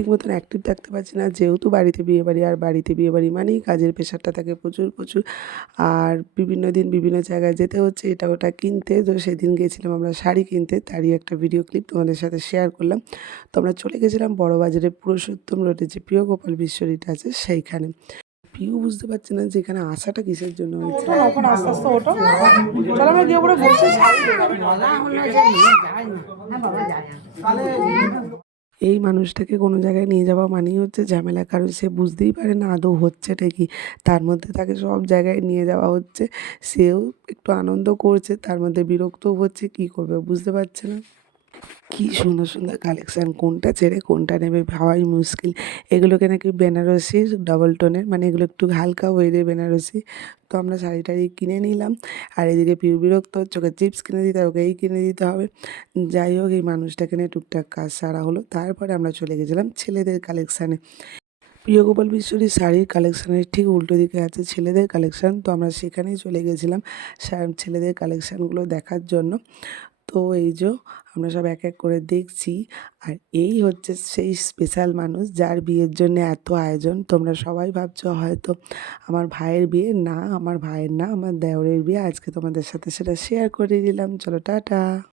ঠিক মতন অ্যাক্টিভ থাকতে পারছি না, যেহেতু বাড়িতে বিয়েবাড়ি, আর বাড়িতে বিয়েবাড়ি মানেই কাজের প্রেশারটা থাকে প্রচুর প্রচুর। আর বিভিন্ন দিন বিভিন্ন জায়গায় যেতে হচ্ছে, এটা ওটা কিনতে। তো সেদিন গিয়েছিলাম আমরা শাড়ি কিনতে, তারই একটা ভিডিও ক্লিপ তোমাদের সাথে শেয়ার করলাম। তো আমরা চলে গেছিলাম বড়বাজারের পুরুষোত্তম রোডে যে প্রিয় গোপাল বিশ্বরিটা আছে সেইখানে। পিউ বুঝতে পারছি না যে এখানে আসাটা কিসের জন্য হয়েছে। ওঠো না, ওখানে আস্তে আস্তে ওঠো। চলো আমরা গিয়ে পরে বসে এই মানুষটাকে কোনো জায়গায় নিয়ে যাওয়া মানেই হচ্ছে ঝামেলা, কারণ সে বুঝতেই পারে না আদৌ হচ্ছেটা কি। তার মধ্যে তাকে সব জায়গায় নিয়ে যাওয়া হচ্ছে, সেও একটু আনন্দ করছে, তার মধ্যে বিরক্তও হচ্ছে, কি করবে বুঝতে পারছে না। কি সুন্দর সুন্দর কালেকশান, কোনটা ছেড়ে কোনটা নেবে ভাবাই মুশকিল। এগুলোকে নাকি বেনারসির ডবল টোনের, মানে এগুলো একটু হালকা ওয়েটের বেনারসি। তো আমরা শাড়ি টাড়ি কিনে নিলাম, আর এদিকে পিউ বিরক্ত হচ্ছে, ওকে চিপস কিনে দিতে হবে, ওকে এই কিনে দিতে হবে। যাই হোক, এই মানুষটাকে নিয়ে টুকটাক কাজ সারা হলো। তারপরে আমরা চলে গেছিলাম ছেলেদের কালেকশানে। প্রিয় গোপাল বিশ্বরীর শাড়ির কালেকশানের ঠিক উল্টো দিকে আছে ছেলেদের কালেকশান। তো আমরা সেখানেই চলে গেছিলাম ছেলেদের কালেকশানগুলো দেখার জন্য। তো এই যে আমরা সব এক এক করে দেখছি, আর এই হচ্ছে সেই স্পেশাল মানুষ যার বিয়ের জন্য এত আয়োজন। তোমরা সবাই ভাবছো হয়তো আমার ভাইয়ের বিয়ে, না আমার ভাইয়ের না, আমার দেওরের বিয়ে। আজকে তোমাদের সাথে সেটা শেয়ার করে দিলাম। চলো টাটা।